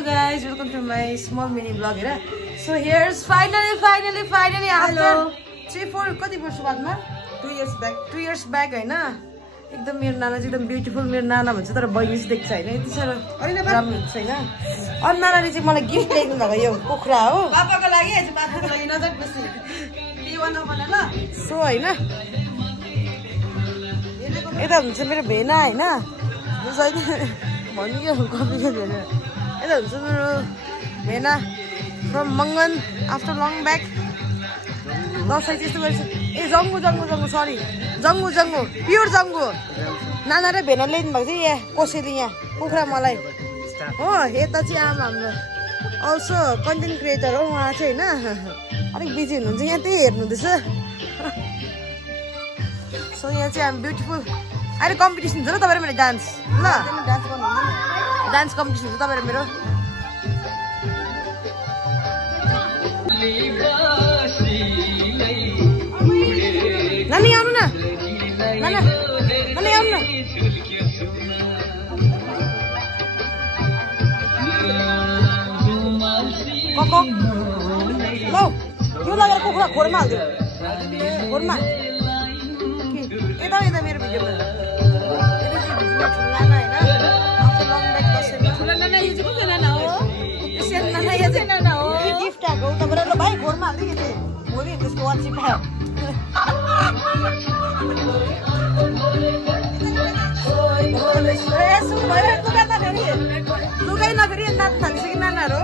Hello guys, welcome to my small mini vlog here. So here's finally after 3-4 कति वर्ष बादमा 2 years back हैन एकदम मेरो नाना चाहिँ एकदम ब्युटीफुल मेरो नाना भन्छ तर बहिनी चाहिँ देख्छ हैन यति सारो राम्रो हुन्छ हैन अनि नानाले चाहिँ मलाई गिफ्ट ल्याइदिनु भएको यो कुखुरा हो पापाको लागि आज बाबाको लागि नजर बसी दिवाना बना ल सो हैन यता हुन्छ मेरो भेना हैन भन्नु के कम्प्लिकेट भेना यता हुन्छ मेरो भेना from Mangan after long back Dashain त्यस्तो गरेछ ए जङ्गु सरी जङ्गु प्योर जङ्गु नाना र भेना ल्याइदिनु भएको थियो यहाँ कोसेली यहाँ कुखुरा मलाई हो यता चाहिँ आमा हाम्रो अल्सो कन्टेन्ट क्रिएटर हो उहाँ चाहिँ होइन अलिक बिजी हुनुहुन्छ यहाँ त्यही हेर्नुहुँदैछ सो यहाँ चाहिँ हामी ब्युटिफुल अहिले कम्पिटिसन हुन्छ ल तपाईँ मेरो डान्स ल डान्स कम्पिटिसन हुन्छ तपाईँ मेरो नानी आउनु न नानी आउनु न कक लौ यो लगेर कुखुरा खोरमा हाल्दियो खोरमा यता मेरो भिडियोमा नाना होइन आफ्नो लङ ब्याक दसैँमा ठुलो नाना यो चाहिँ कसको नाना हो सानो नाना यो चाहिँ नाना हो गिफ्ट आएको उताबाट ल भाइ खोरमा हाल्दै के भोलि त्यसको वाचिप आयो लुगाइ नफेरि नाच्न थालिसक्यो नानाहरू